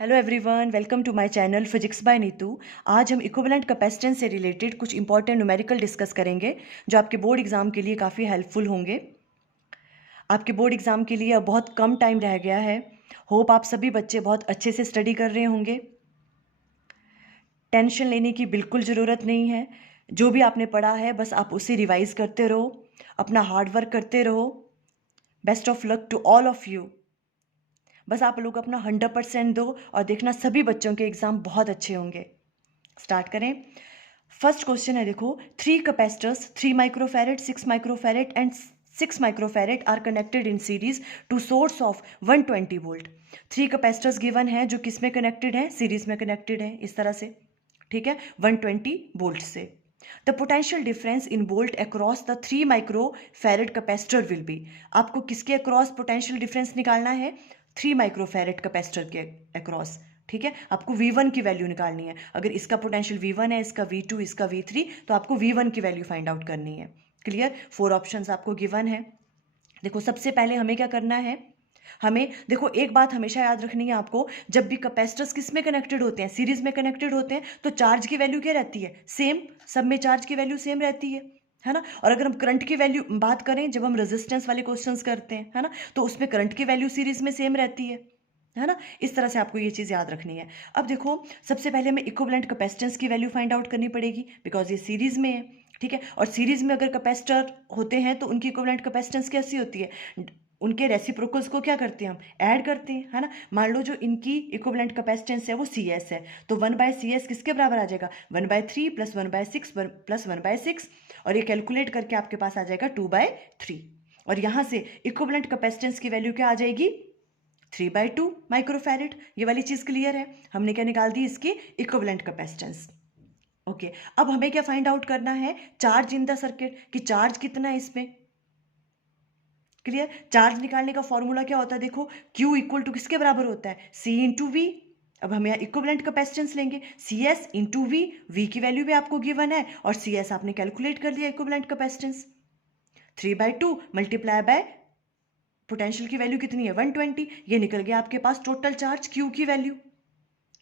Hello everyone, welcome to my channel physics by Neetu. आज हम equivalent capacitance से related कुछ इंपॉर्टेंट न्यूमेरिकल डिस्कस करेंगे जो आपके बोर्ड एग्जाम के लिए काफ़ी हेल्पफुल होंगे। आपके बोर्ड एग्जाम के लिए अब बहुत कम टाइम रह गया है। होप आप सभी बच्चे बहुत अच्छे से स्टडी कर रहे होंगे। टेंशन लेने की बिल्कुल ज़रूरत नहीं है। जो भी आपने पढ़ा है बस आप उसे रिवाइज करते रहो, अपना हार्ड वर्क करते रहो। Best of luck to all of you. बस आप लोग अपना 100% दो और देखना सभी बच्चों के एग्ज़ाम बहुत अच्छे होंगे। स्टार्ट करें। फर्स्ट क्वेश्चन है, देखो, 3 capacitors 3 microfarad 6 microfarad and 6 microfarad are connected in series to source of 120 volt. 3 capacitors given है जो किस में कनेक्टेड है, सीरीज में कनेक्टेड है इस तरह से, ठीक है, 120 वोल्ट से। The potential difference in volt across the 3 microfarad capacitor will be. आपको किसके अक्रॉस पोटेंशियल डिफरेंस निकालना है? 3 माइक्रोफैरेड कैपेसिटर के अक्रॉस, ठीक है। आपको V1 की वैल्यू निकालनी है। अगर इसका पोटेंशियल V1 है, इसका V2, इसका V3, तो आपको V1 की वैल्यू फाइंड आउट करनी है। क्लियर? 4 ऑप्शंस आपको गिवन है। देखो, सबसे पहले हमें क्या करना है, हमें देखो एक बात हमेशा याद रखनी है आपको, जब भी कैपेसिटर्स किस में कनेक्टेड होते हैं, सीरीज में कनेक्टेड होते हैं, तो चार्ज की वैल्यू क्या रहती है? सेम। सब में चार्ज की वैल्यू सेम रहती है ना। और अगर हम करंट की वैल्यू बात करें, जब हम रेजिस्टेंस वाले क्वेश्चंस करते हैं, है ना, तो उसमें करंट की वैल्यू सीरीज में सेम रहती है ना। इस तरह से आपको ये चीज़ याद रखनी है। अब देखो, सबसे पहले हमें इक्विवेलेंट कैपेसिटेंस की वैल्यू फाइंड आउट करनी पड़ेगी, बिकॉज ये सीरीज में है, ठीक है। और सीरीज में अगर कैपेसिटर होते हैं तो उनकी इक्विवेलेंट कैपेसिटेंस कैसी होती है? उनके रेसिप्रोकल्स को क्या करते हैं, हम ऐड करते हैं, है ना। मान लो जो इनकी इक्विवेलेंट कैपेसिटेंस है वो CS है, तो 1/CS किसके बराबर आ जाएगा? 1/3 + 1/6 + 1/6, और ये कैलकुलेट करके आपके पास आ जाएगा 2/3। और यहाँ से इक्विवेलेंट कैपेसिटेंस की वैल्यू क्या आ जाएगी? 3/2 माइक्रोफैरेड। ये वाली चीज़ क्लियर है? हमने क्या निकाल दी? इसकी इक्विवेलेंट कैपेसिटेंस। ओके, अब हमें क्या फाइंड आउट करना है? चार्ज इन द सर्किट, कि चार्ज कितना है इसमें। क्लियर? चार्ज निकालने का फॉर्मूला क्या होता है? देखो, Q इक्वल टू किसके बराबर होता है? C into V. अब हम यहाँ इक्विवेलेंट कैपेसिटेंस लेंगे, CS इंटू वी। वी की वैल्यू भी आपको गिवन है और CS आपने कैलकुलेट कर लिया equivalent capacitance. 3/2 multiply by potential की वैल्यू कितनी है? 120। ये निकल गया आपके पास टोटल चार्ज Q की वैल्यू,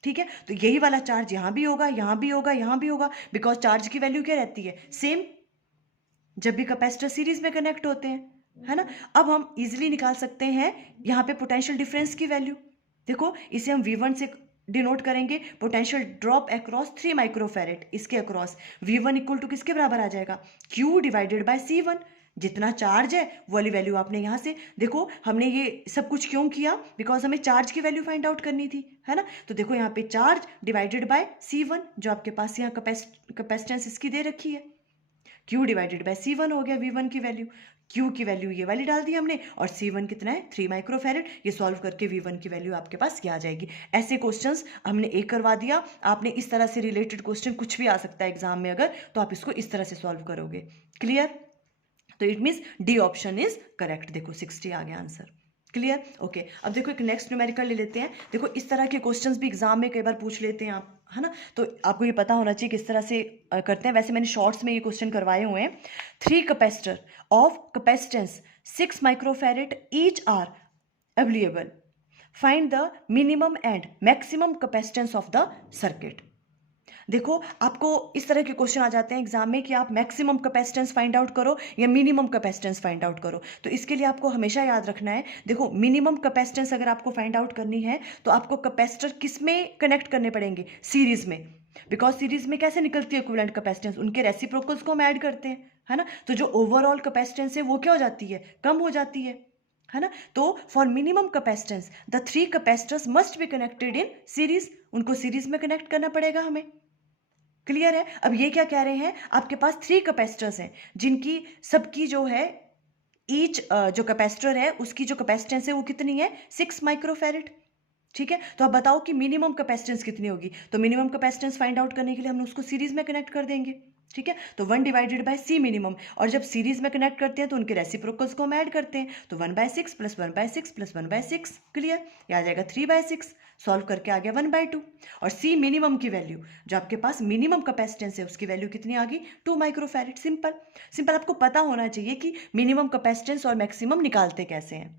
ठीक है। तो यही वाला चार्ज यहाँ भी होगा, यहाँ भी होगा, यहाँ भी होगा, बिकॉज चार्ज की वैल्यू क्या रहती है? सेम, जब भी कैपेसिटर सीरीज में कनेक्ट होते हैं, है ना। अब हम इजीली निकाल सकते हैं यहाँ पे पोटेंशियल डिफरेंस की वैल्यू। देखो, इसे हम V1 से डिनोट करेंगे, पोटेंशियल ड्रॉप अक्रॉस 3 माइक्रोफैरेड, इसके अक्रॉस V1 इक्वल टू किसके बराबर आ जाएगा? Q divided by C1। जितना चार्ज है वो वाली वैल्यू आपने यहाँ से, देखो हमने ये सब कुछ क्यों किया? बिकॉज हमें चार्ज की वैल्यू फाइंड आउट करनी थी, है ना। तो देखो यहाँ पे चार्ज डिवाइडेड बाय C1, जो आपके पास यहाँ कैपेसिटेंस इसकी दे रखी है, Q डिवाइडेड बाय C1 हो गया V1 की वैल्यू। Q की वैल्यू ये वाली डाल दी हमने, और C1 कितना है? 3 माइक्रोफैरेड। ये सॉल्व करके V1 की वैल्यू आपके पास क्या आ जाएगी? ऐसे क्वेश्चंस हमने एक करवा दिया। आपने इस तरह से रिलेटेड क्वेश्चन कुछ भी आ सकता है एग्जाम में, अगर तो आप इसको इस तरह से सॉल्व करोगे। क्लियर? तो it means D option is correct. देखो 60 आ गया आंसर। क्लियर? ओके, अब देखो एक नेक्स्ट न्यूमेरिकल ले लेते हैं। देखो, इस तरह के क्वेश्चंस भी एग्जाम में कई बार पूछ लेते हैं आप, है ना। तो आपको ये पता होना चाहिए किस तरह से करते हैं। वैसे मैंने शॉर्ट्स में ये क्वेश्चन करवाए हुए हैं। 3 capacitor of capacitance 6 microfarad each are available. Find the minimum and maximum capacitance of the circuit. देखो, आपको इस तरह के क्वेश्चन आ जाते हैं एग्जाम में कि आप मैक्सिमम कैपेसिटेंस फाइंड आउट करो या मिनिमम कैपेसिटेंस फाइंड आउट करो। तो इसके लिए आपको हमेशा याद रखना है, देखो, मिनिमम कैपेसिटेंस अगर आपको फाइंड आउट करनी है तो आपको कैपेसिटर किस में कनेक्ट करने पड़ेंगे? सीरीज में। बिकॉज सीरीज में कैसे निकलती है इक्विवेलेंट कैपेसिटेंस? उनके रेसिप्रोकल्स को हम ऐड करते हैं, है ना। तो जो ओवरऑल कैपेसिटेंस है वो क्या हो जाती है? कम हो जाती है ना। तो for minimum capacitance the 3 capacitors must be connected in series. उनको सीरीज में कनेक्ट करना पड़ेगा हमें। क्लियर है? अब ये क्या कह रहे हैं, आपके पास 3 कैपेसिटर्स हैं जिनकी सबकी जो है ईच जो कैपेसिटर है उसकी जो कैपेसिटेंस है वो कितनी है? 6 माइक्रोफैरेड, ठीक है। तो अब बताओ कि मिनिमम कैपेसिटेंस कितनी होगी? तो मिनिमम कैपेसिटेंस फाइंड आउट करने के लिए हम उसको सीरीज में कनेक्ट कर देंगे, ठीक है। तो 1 डिवाइडेड बाय C मिनिमम, और जब सीरीज में कनेक्ट करते हैं तो उनके रेसिप्रोकल्स को हम ऐड करते हैं, तो 1/6 + 1/6 + 1/6। क्लियर? ये आ जाएगा 3/6। सॉल्व करके आ गया 1/2। और C मिनिमम की वैल्यू, जो आपके पास मिनिमम कैपेसिटेंस है उसकी वैल्यू कितनी आ गई? 2 माइक्रोफैरेड। Simple simple. आपको पता होना चाहिए कि मिनिमम कैपेसिटेंस और मैक्सिमम निकालते कैसे हैं।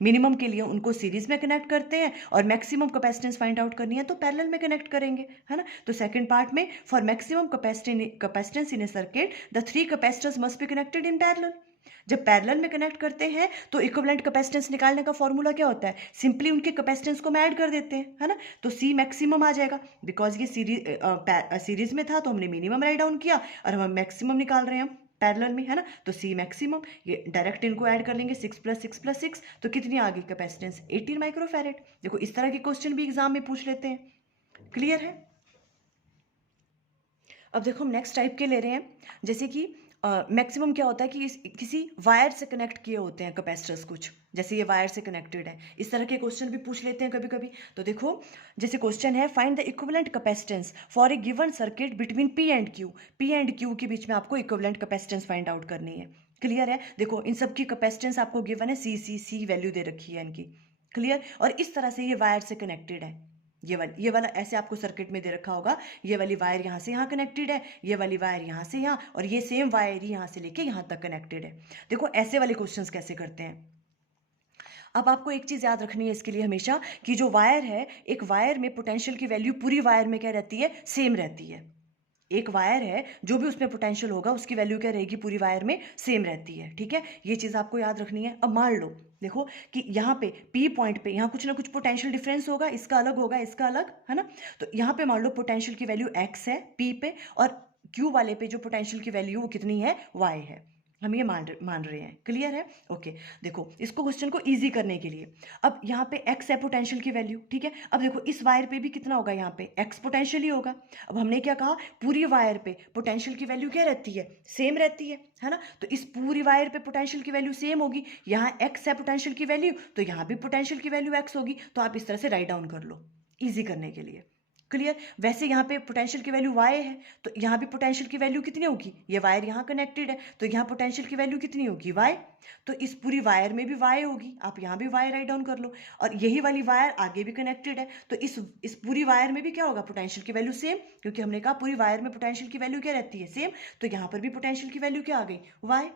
मिनिमम के लिए उनको सीरीज में कनेक्ट करते हैं और मैक्सिमम कैपेसिटेंस फाइंड आउट करनी है तो पैरेलल में कनेक्ट करेंगे, है ना। तो सेकंड पार्ट में for maximum capacitance in A circuit the 3 capacitors must be connected in parallel. जब पैरेलल में कनेक्ट करते हैं तो इक्विवेलेंट कैपेसिटेंस निकालने का फॉर्मूला क्या होता है, सिंपली उनके कैपेसिटेंस को हम ऐड कर देते हैं, है ना। तो सी मैक्सिमम आ जाएगा, बिकॉज ये सीरीज में था तो हमने मिनिमम राइट डाउन किया और हम मैक्सिमम निकाल रहे हैं हम पैरेलल में, है ना। तो सी मैक्सिमम, ये डायरेक्ट इनको ऐड कर लेंगे 6 + 6 + 6, तो कितनी आ गई कैपेसिटेंस 18 माइक्रोफैरेड। देखो इस तरह के क्वेश्चन भी एग्जाम में पूछ लेते हैं, क्लियर है। अब देखो हम नेक्स्ट टाइप के ले रहे हैं, जैसे कि मैक्सिमम क्या होता है कि किसी वायर से कनेक्ट किए होते हैं कैपेसिटर्स कुछ, जैसे ये वायर से कनेक्टेड है, इस तरह के क्वेश्चन भी पूछ लेते हैं कभी कभी। तो देखो जैसे क्वेश्चन है find the equivalent capacitance for a given circuit between P and Q. P and Q के बीच में आपको इक्विवेलेंट कैपेसिटेंस फाइंड आउट करनी है, क्लियर है। देखो इन सब की कैपेसिटेंस आपको गिवन है, सी वैल्यू दे रखी है इनकी, क्लियर। और इस तरह से ये वायर से कनेक्टेड है, ये वाला ऐसे आपको सर्किट में दे रखा होगा, ये वाली वायर यहाँ से यहाँ कनेक्टेड है, ये वाली वायर यहाँ से यहाँ, और ये सेम वायर ही यहाँ से लेके यहाँ तक कनेक्टेड है। देखो ऐसे वाले क्वेश्चंस कैसे करते हैं। अब आपको एक चीज़ याद रखनी है इसके लिए हमेशा कि जो वायर है, एक वायर में पोटेंशियल की वैल्यू पूरी वायर में क्या रहती है, सेम रहती है। एक वायर है, जो भी उसमें पोटेंशियल होगा उसकी वैल्यू क्या रहेगी, पूरी वायर में सेम रहती है, ठीक है। ये चीज़ आपको याद रखनी है। अब मान लो देखो कि यहाँ पे पी पॉइंट पे यहाँ कुछ ना कुछ पोटेंशियल डिफरेंस होगा, इसका अलग होगा, इसका अलग, है ना। तो यहाँ पे मान लो पोटेंशियल की वैल्यू एक्स है पी पे, और क्यू वाले पे जो पोटेंशियल की वैल्यू वो कितनी है, वाई है। हम ये मान रहे हैं, क्लियर है, ओके। देखो इसको क्वेश्चन को इजी करने के लिए, अब यहाँ पे एक्स है पोटेंशियल की वैल्यू, ठीक है। अब देखो इस वायर पे भी कितना होगा, यहाँ पे एक्स पोटेंशियल ही होगा। अब हमने क्या कहा, पूरी वायर पे पोटेंशियल की वैल्यू क्या रहती है, सेम रहती है ना। तो इस पूरी वायर पे पोटेंशियल की वैल्यू सेम होगी, यहाँ एक्स है पोटेंशियल की वैल्यू, तो यहाँ भी पोटेंशियल की वैल्यू एक्स होगी। तो आप इस तरह से राइट डाउन कर लो इजी करने के लिए, क्लियर। वैसे यहाँ पे पोटेंशियल की वैल्यू वाई है, तो यहाँ भी पोटेंशियल की वैल्यू कितनी होगी, ये वायर यहाँ कनेक्टेड है तो यहाँ पोटेंशियल की वैल्यू कितनी होगी, वाई। तो इस पूरी वायर में भी वाई होगी, आप यहाँ भी वाई राइट डाउन कर लो। और यही वाली वायर आगे भी कनेक्टेड है, तो इस पूरी वायर में भी क्या होगा, पोटेंशियल की वैल्यू सेम, क्योंकि हमने कहा पूरी वायर में पोटेंशियल की वैल्यू क्या रहती है, सेम। तो यहाँ पर भी पोटेंशियल की वैल्यू क्या आ गई, वाई,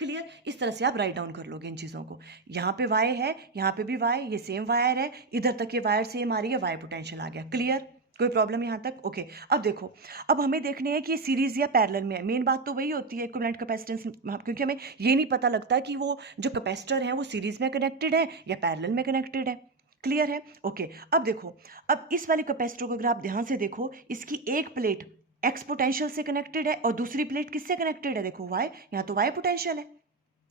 क्लियर। इस तरह से आप राइट डाउन कर लोगे इन चीज़ों को। यहाँ पे वाई है, यहाँ पे भी वाई, ये सेम वायर है, इधर तक ये वायर सेम आ रही है, वाई पोटेंशियल आ गया, क्लियर। कोई प्रॉब्लम यहाँ तक, ओके। अब देखो, अब हमें देखने हैं कि ये सीरीज या पैरेलल में है। मेन बात तो वही होती है इक्विवेलेंट कैपेसिटेंस, क्योंकि हमें ये नहीं पता लगता कि वो जो कैपेसिटर है वो सीरीज में कनेक्टेड है या पैरेलल में कनेक्टेड है, क्लियर है, ओके। अब देखो, अब इस वाले कैपेसिटर को अगर आप ध्यान से देखो, इसकी एक प्लेट एक्स पोटेंशियल से कनेक्टेड है और दूसरी प्लेट किससे कनेक्टेड है, देखो वाई, यहाँ तो वाई पोटेंशियल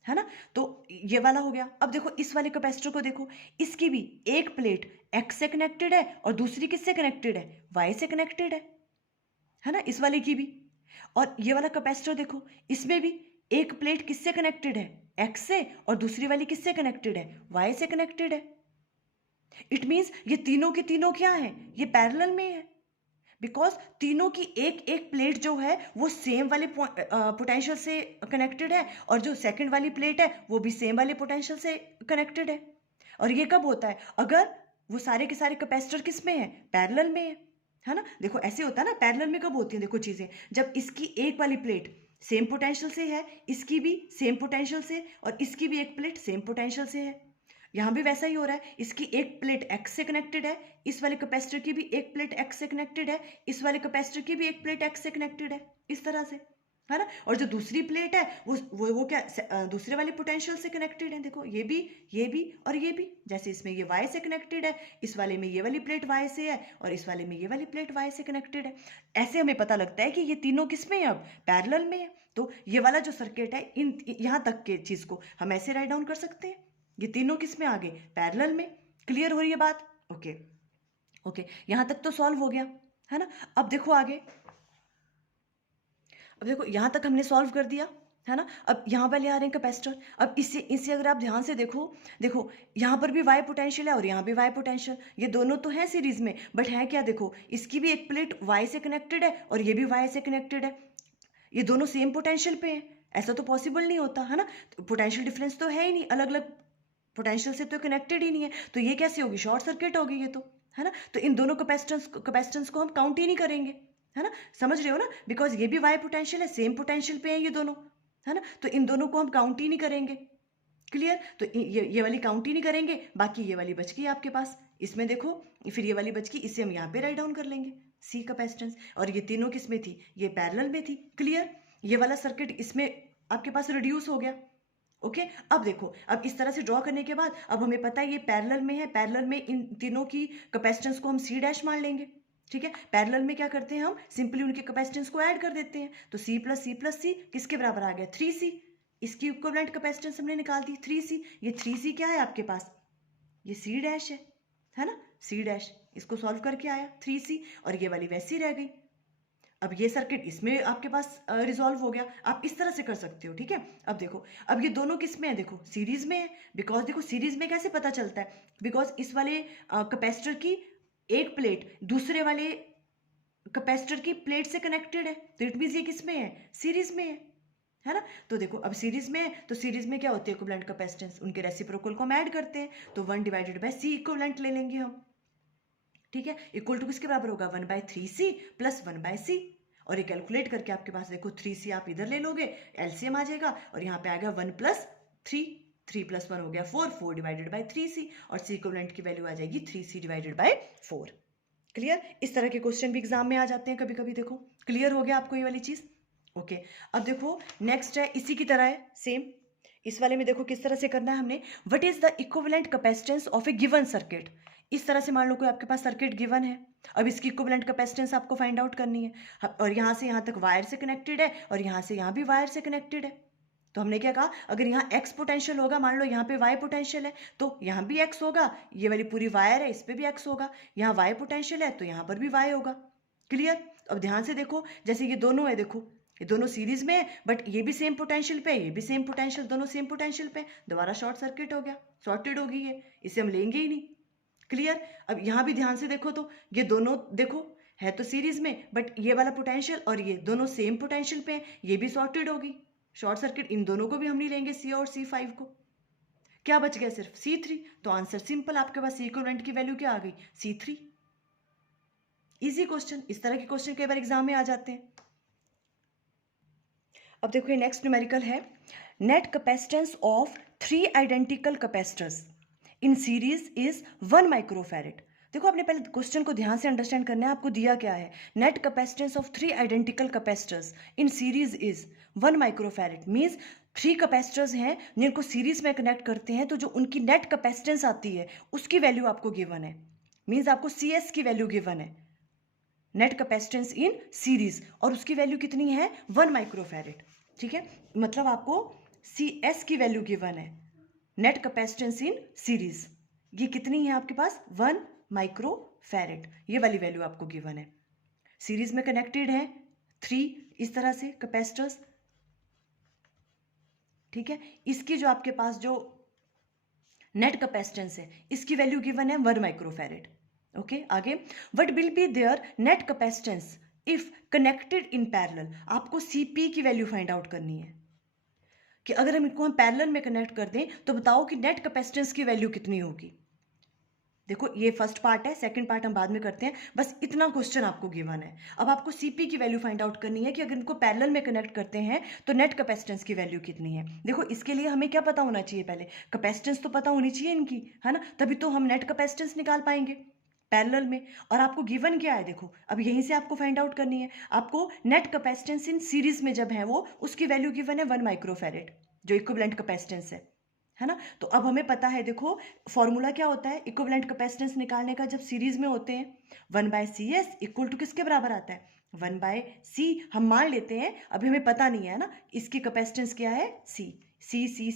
है ना। तो ये वाला हो गया। अब देखो इस वाले कैपेसिटर को देखो, इसकी भी एक प्लेट एक्स से कनेक्टेड है और दूसरी किससे कनेक्टेड है, वाई से कनेक्टेड है ना, इस वाले की भी। और ये वाला कैपेसिटर देखो, इसमें भी एक प्लेट किससे कनेक्टेड है, एक्स से, और दूसरी वाली किससे कनेक्टेड है, वाई से कनेक्टेड है। इट मीन्स ये तीनों के तीनों क्या है, ये पैरेलल में है, बिकॉज तीनों की एक एक प्लेट जो है वो सेम वाले पोटेंशियल से कनेक्टेड है, और जो सेकंड वाली प्लेट है वो भी सेम वाले पोटेंशियल से कनेक्टेड है। और ये कब होता है, अगर वो सारे के सारे कैपेसिटर किस में है, पैरेलल में है ना। देखो ऐसे होता है ना, पैरेलल में कब होती है, देखो चीज़ें, जब इसकी एक वाली प्लेट सेम पोटेंशियल से है, इसकी भी सेम पोटेंशियल से, और इसकी भी एक प्लेट सेम पोटेंशियल से है। यहाँ भी वैसा ही हो रहा है, इसकी एक प्लेट एक्स से कनेक्टेड है, इस वाले कैपेसिटर की भी एक प्लेट एक्स से कनेक्टेड है, इस वाले कैपेसिटर की भी एक प्लेट एक्स से कनेक्टेड है, इस तरह से, है ना। और जो दूसरी प्लेट है वो क्या दूसरे वाले पोटेंशियल से कनेक्टेड है। देखो ये भी और ये भी, जैसे इसमें ये वाई से कनेक्टेड है, इस वाले में ये वाली प्लेट वाई से है, और इस वाले में ये वाली प्लेट वाई से कनेक्टेड है। ऐसे हमें पता लगता है कि ये तीनों किस में है, अब पैरेलल में है। तो ये वाला जो सर्किट है, इन यहाँ तक के चीज़ को हम ऐसे राइट डाउन कर सकते हैं, ये तीनों किस में आ गए, पैरेलल में, क्लियर हो रही है बात, ओके ओके। यहां तक तो सॉल्व हो गया, है ना। अब देखो आगे, अब देखो यहां तक हमने सॉल्व कर दिया, है ना। अब यहाँ वाले आ रहे हैं कैपेसिटर। अब इससे अगर आप ध्यान से देखो यहाँ पर भी वाई पोटेंशियल है और यहाँ भी वाई पोटेंशियल, ये दोनों तो हैं सीरीज में, बट है क्या, देखो इसकी भी एक प्लेट वाई से कनेक्टेड है और ये भी वाई से कनेक्टेड है, ये दोनों सेम पोटेंशियल पे हैं। ऐसा तो पॉसिबल नहीं होता, है ना। पोटेंशियल डिफरेंस तो है ही नहीं, अलग अलग पोटेंशियल से तो कनेक्टेड ही नहीं है, तो ये कैसे होगी, शॉर्ट सर्किट होगी ये तो, है ना। तो इन दोनों कैपेसिटेंस को हम काउंट ही नहीं करेंगे, है ना, समझ रहे हो ना, बिकॉज ये भी वाई पोटेंशियल है, सेम पोटेंशियल पे है ये दोनों, है ना। तो इन दोनों को हम काउंट ही नहीं करेंगे, क्लियर? तो ये वाली काउंट ही नहीं करेंगे, बाकी ये वाली बच गई आपके पास। इसमें देखो फिर ये वाली बच गई, इसे हम यहाँ पे राइट डाउन कर लेंगे सी कैपेसिटेंस। और ये तीनों किस में थी? ये पैरेलल में थी। क्लियर? ये वाला सर्किट इसमें आपके पास रिड्यूस हो गया। ओके, अब देखो, अब इस तरह से ड्रॉ करने के बाद अब हमें पता है ये पैरेलल में है, पैरेलल में इन तीनों की कैपेसिटेंस को हम सी डैश मान लेंगे। ठीक है, पैरेलल में क्या करते हैं हम सिंपली उनकी कैपेसिटेंस को ऐड कर देते हैं। तो सी प्लस सी किसके बराबर आ गया? 3C। इसकी इक्विवेलेंट कैपेसिटेंस हमने निकाल दी 3C। ये 3C क्या है आपके पास? ये सी डैश है ना, सी डैश। इसको सॉल्व करके आया 3C, और ये वाली वैसी रह गई। अब ये सर्किट इसमें आपके पास रिजॉल्व हो गया। आप इस तरह से कर सकते हो। ठीक है, अब देखो, अब ये दोनों किस में है? देखो सीरीज में है। बिकॉज देखो सीरीज में कैसे पता चलता है? बिकॉज इस वाले कैपेसिटर की एक प्लेट दूसरे वाले कैपेसिटर की प्लेट से कनेक्टेड है, तो इट मीन्स ये किस में है? सीरीज में है ना। तो देखो अब सीरीज में है, तो सीरीज में क्या होती है? इक्विवेलेंट कैपेसिटेंस, उनके रेसिप्रोकल को हम ऐड करते हैं, तो 1 डिवाइडेड बाय सी इक्विवेलेंट ले लेंगे हम। ठीक है, इक्वल टू किसके बराबर होगा? 1/3C plus 1/C। और ये कैलकुलेट करके आपके पास देखो 3C आप इधर ले लोगे, एलसीएम आ जाएगा, और यहाँ पे आ गया 1 + 3, 3 + 1 हो गया 4, 4 डिवाइडेड बाई 3C, और सी इक्विवेलेंट की वैल्यू आ जाएगी 3C डिवाइडेड बाई 4। क्लियर? इस तरह के क्वेश्चन भी एग्जाम में आ जाते हैं कभी कभी। देखो क्लियर हो गया आपको ये वाली चीज? ओके, अब देखो नेक्स्ट है, इसी की तरह है सेम। इस वाले में देखो किस तरह से करना है हमने। What is the equivalent capacitance of A given circuit? इस तरह से मान लो कोई आपके पास सर्किट गिवन है, अब इसकी इक्विवेलेंट कैपेसिटेंस आपको फाइंड आउट करनी है। और यहाँ से यहाँ तक वायर से कनेक्टेड है, और यहाँ से यहाँ भी वायर से कनेक्टेड है। तो हमने क्या कहा? अगर यहाँ x पोटेंशियल होगा, मान लो यहाँ पे y पोटेंशियल है, तो यहाँ भी x होगा। ये वाली पूरी वायर है, इस पे भी x होगा। यहाँ y पोटेंशियल है, तो यहाँ पर भी y होगा। क्लियर? अब ध्यान से देखो, जैसे ये दोनों है, देखो ये दोनों सीरीज में है, बट ये भी सेम पोटेंशियल पे, ये भी सेम पोटेंशियल, दोनों सेम पोटेंशियल पे, दोबारा शॉर्ट सर्किट हो गया, शॉर्टेड होगी ये, इसे हम लेंगे ही नहीं। क्लियर? अब यहाँ भी ध्यान से देखो, तो ये दोनों देखो है तो सीरीज में, बट ये वाला पोटेंशियल और ये दोनों सेम पोटेंशियल पे, ये भी शॉर्टेड होगी, शॉर्ट सर्किट। इन दोनों को भी हम नहीं लेंगे, C और C5 को। क्या बच गया? सिर्फ C3। तो आंसर सिंपल, आपके पास C इक्विवेलेंट की वैल्यू क्या आ गई? C3। इजी क्वेश्चन, इस तरह के क्वेश्चन कई बार एग्जाम में आ जाते हैं। अब देखो ये नेक्स्ट न्यूमेरिकल है, net capacitance of 3 identical capacitors in series is 1 microfarad. देखो आपने पहले क्वेश्चन को ध्यान से अंडरस्टैंड करना है। आपको दिया क्या है? Net capacitance of 3 identical capacitors in series is 1 microfarad. Means 3 capacitors हैं जिनको सीरीज में कनेक्ट करते हैं, तो जो उनकी नेट कैपेसिटेंस आती है उसकी वैल्यू आपको गिवन है। मीन्स आपको CS की वैल्यू गिवन है, नेट कैपेसिटेंस इन सीरीज, और उसकी वैल्यू कितनी है? 1 माइक्रोफैरेड। ठीक है, मतलब आपको CS की वैल्यू गिवन है, नेट कैपेसिटेंस इन सीरीज, ये कितनी है आपके पास? 1 माइक्रोफैरेड। ये वाली वैल्यू आपको गिवन है। सीरीज में कनेक्टेड है 3 इस तरह से कैपेसिटर्स। ठीक है, इसकी जो आपके पास जो नेट कैपेसिटेंस है, इसकी वैल्यू गिवन है 1 माइक्रोफैरेड। ओके, आगे, what will be there net capacitance if connected in parallel. आपको CP की वैल्यू फाइंड आउट करनी है कि अगर हम इनको पैरेलल में कनेक्ट कर दें तो बताओ कि नेट कैपेसिटेंस की वैल्यू कितनी होगी। देखो ये फर्स्ट पार्ट है, सेकंड पार्ट हम बाद में करते हैं, बस इतना क्वेश्चन आपको गिवन है। अब आपको CP की वैल्यू फाइंड आउट करनी है कि अगर इनको पैरेलल में कनेक्ट करते हैं तो नेट कैपेसिटेंस की वैल्यू कितनी है। देखो इसके लिए हमें क्या पता होना चाहिए? पहले कैपेसिटेंस तो पता होनी चाहिए इनकी, है ना, तभी तो हम नेट कैपेसिटेंस निकाल पाएंगे पैरेलल में। और आपको गिवन क्या है? देखो अब यहीं से आपको फाइंड आउट करनी है। आपको नेट कैपेसिटेंस इन सीरीज में जब है वो, उसकी वैल्यू गिवन है 1 माइक्रोफैरेड, जो इक्विवेलेंट कैपेसिटेंस है ना। तो अब हमें पता है, देखो फॉर्मूला क्या होता है इक्विवेलेंट कैपेसिटेंस निकालने का जब सीरीज में होते हैं? 1/CS इक्वल टू किसके बराबर आता है? 1/C। हम मान लेते हैं, अभी हमें पता नहीं है ना इसकी कैपेसिटेंस क्या है? C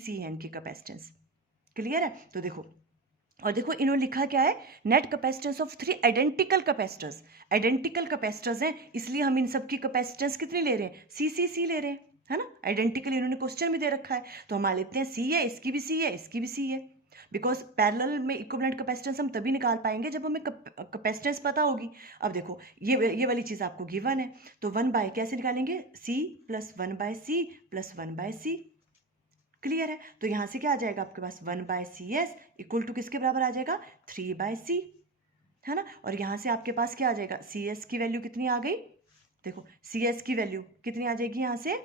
है इनकी कैपेसिटेंस। क्लियर है? तो देखो, और देखो इन्होंने लिखा क्या है? Net capacitance of 3 identical capacitors. Identical capacitors हैं, इसलिए हम इन सब की कैपेसिटेंस कितनी ले रहे हैं? C ले रहे हैं, है ना। आइडेंटिकल इन्होंने क्वेश्चन में दे रखा है, तो हम मान लेते हैं C है, इसकी भी C है, इसकी भी C है। बिकॉज पैरेलल में इक्विवेलेंट कैपेसिटेंस हम तभी निकाल पाएंगे जब हमें कैपेसिटेंस पता होगी। अब देखो ये वाली चीज़ आपको गिवन है, तो 1 बाय कैसे निकालेंगे? C plus 1/C plus 1/C। Clear है? तो यहां से क्या आ जाएगा आपके पास? 1/CS इक्वल टू किसके बराबर आ जाएगा? 3/C, है ना। और यहां से आपके पास क्या आ जाएगा? CS की वैल्यू कितनी आ गई? देखो CS की वैल्यू कितनी आ जाएगी यहां से?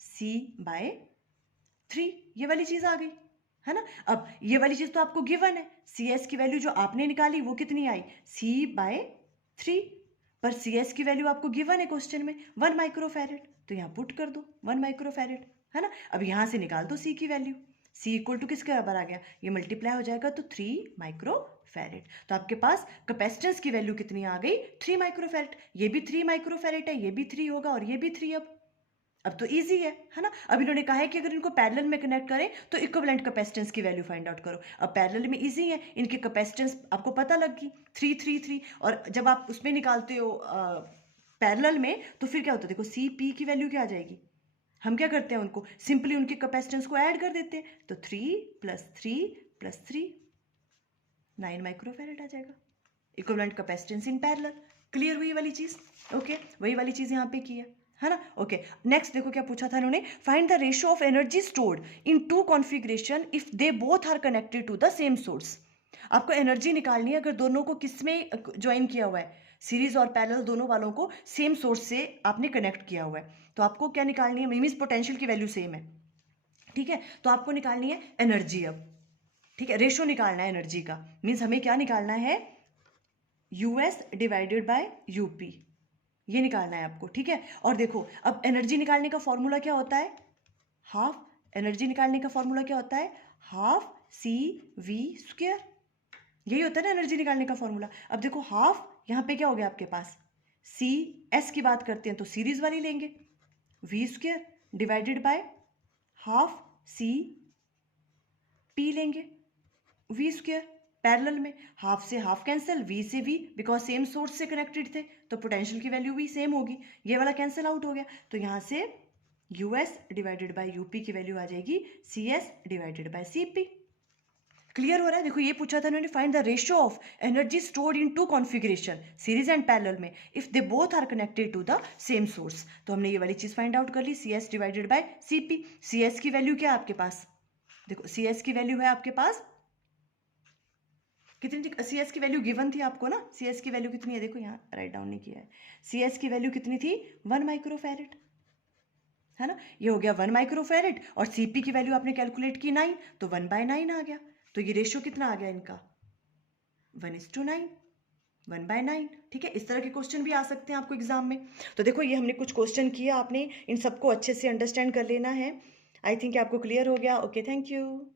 C/3, ये वाली चीज आ गई, है ना। अब ये वाली चीज़ तो आपको गिवन है, CS की वैल्यू जो आपने निकाली वो कितनी आई, C/3, पर CS की वैल्यू आपको गिवन है क्वेश्चन में 1 माइक्रोफैरेड, तो यहाँ पुट कर दो 1 माइक्रोफैरेड, है ना। अब यहाँ से निकाल दो C की वैल्यू, C इक्वल टू किसके बराबर आ गया, ये मल्टीप्लाई हो जाएगा तो 3 माइक्रोफैरेड। तो आपके पास कैपेसिटेंस की वैल्यू कितनी आ गई, 3 माइक्रोफैरेड। ये भी 3 माइक्रोफैरेड है, ये भी 3 होगा और ये भी 3। अब तो इजी है ना। अब इन्होंने कहा है कि अगर इनको पैरेलल में कनेक्ट करें तो इक्विवेलेंट कैपेसिटेंस की वैल्यू फाइंड आउट करो। अब पैरेलल में इजी है, इनकी कैपेसिटेंस आपको पता लग गई 3 3 3, और जब आप उसमें निकालते हो पैरेलल में तो फिर क्या होता है, देखो CP की वैल्यू क्या आ जाएगी, हम क्या करते हैं उनको सिंपली उनकी कैपेसिटेंस को ऐड कर देते हैं, तो 3 + 3 + 3 9 माइक्रोफैरेड आ जाएगा, equivalent capacitance in parallel. Clear हुई वाली चीज, ओके। वही वाली चीज यहाँ पे की है ना। ओके, नेक्स्ट देखो क्या पूछा था इन्होंने, find the ratio of energy stored in two configuration if they both are connected to the same source. आपको एनर्जी निकालनी है अगर दोनों को किसमें ज्वाइन किया हुआ है, सीरीज और पैरेलल दोनों वालों को सेम सोर्स से आपने कनेक्ट किया हुआ है, तो आपको क्या निकालनी है, मीन्स पोटेंशियल की वैल्यू सेम है, ठीक है। तो आपको निकालनी है एनर्जी अब, ठीक है, रेशियो निकालना है एनर्जी का, मीन्स हमें क्या निकालना है, US डिवाइडेड बाय UP, ये निकालना है आपको, ठीक है। और देखो अब एनर्जी निकालने का फॉर्मूला क्या होता है, हाफ, एनर्जी निकालने का फॉर्मूला क्या होता है, हाफ CV², यही होता है ना एनर्जी निकालने का फॉर्मूला। अब देखो हाफ यहाँ पे क्या हो गया आपके पास, CS की बात करते हैं तो सीरीज वाली लेंगे, V² divided by half CP लेंगे, V², पैरेलल में हाफ से हाफ कैंसिल, V से V, बिकॉज सेम सोर्स से कनेक्टेड थे तो पोटेंशियल की वैल्यू भी सेम होगी, ये वाला कैंसिल आउट हो गया, तो यहाँ से US डिवाइडेड बाय UP की वैल्यू आ जाएगी CS divided by CP। Clear हो रहा है। देखो ये पूछा था उन्होंने, find the ratio of energy stored in two configuration series and parallel में if they both are connected to the same source. तो हमने ये वाली चीज फाइंड आउट कर ली, CS divided by CP। CS की वैल्यू क्या है आपके पास, देखो CS की वैल्यू है आपके पास कितनी थी, CS की वैल्यू गिवन थी आपको ना, CS की वैल्यू कितनी है, देखो यहाँ राइट डाउन नहीं किया है, CS की वैल्यू कितनी थी 1 माइक्रोफैरेड, है ना। ये हो गया 1 माइक्रोफैरेड, और CP की वैल्यू आपने कैलकुलेट की 9, तो 1/9 आ गया, तो ये रेशियो कितना आ गया इनका 1:9, 1/9, ठीक है। इस तरह के क्वेश्चन भी आ सकते हैं आपको एग्जाम में। तो देखो ये हमने कुछ क्वेश्चन किया, आपने इन सबको अच्छे से अंडरस्टैंड कर लेना है। आई थिंक आपको क्लियर हो गया। Okay, thank you.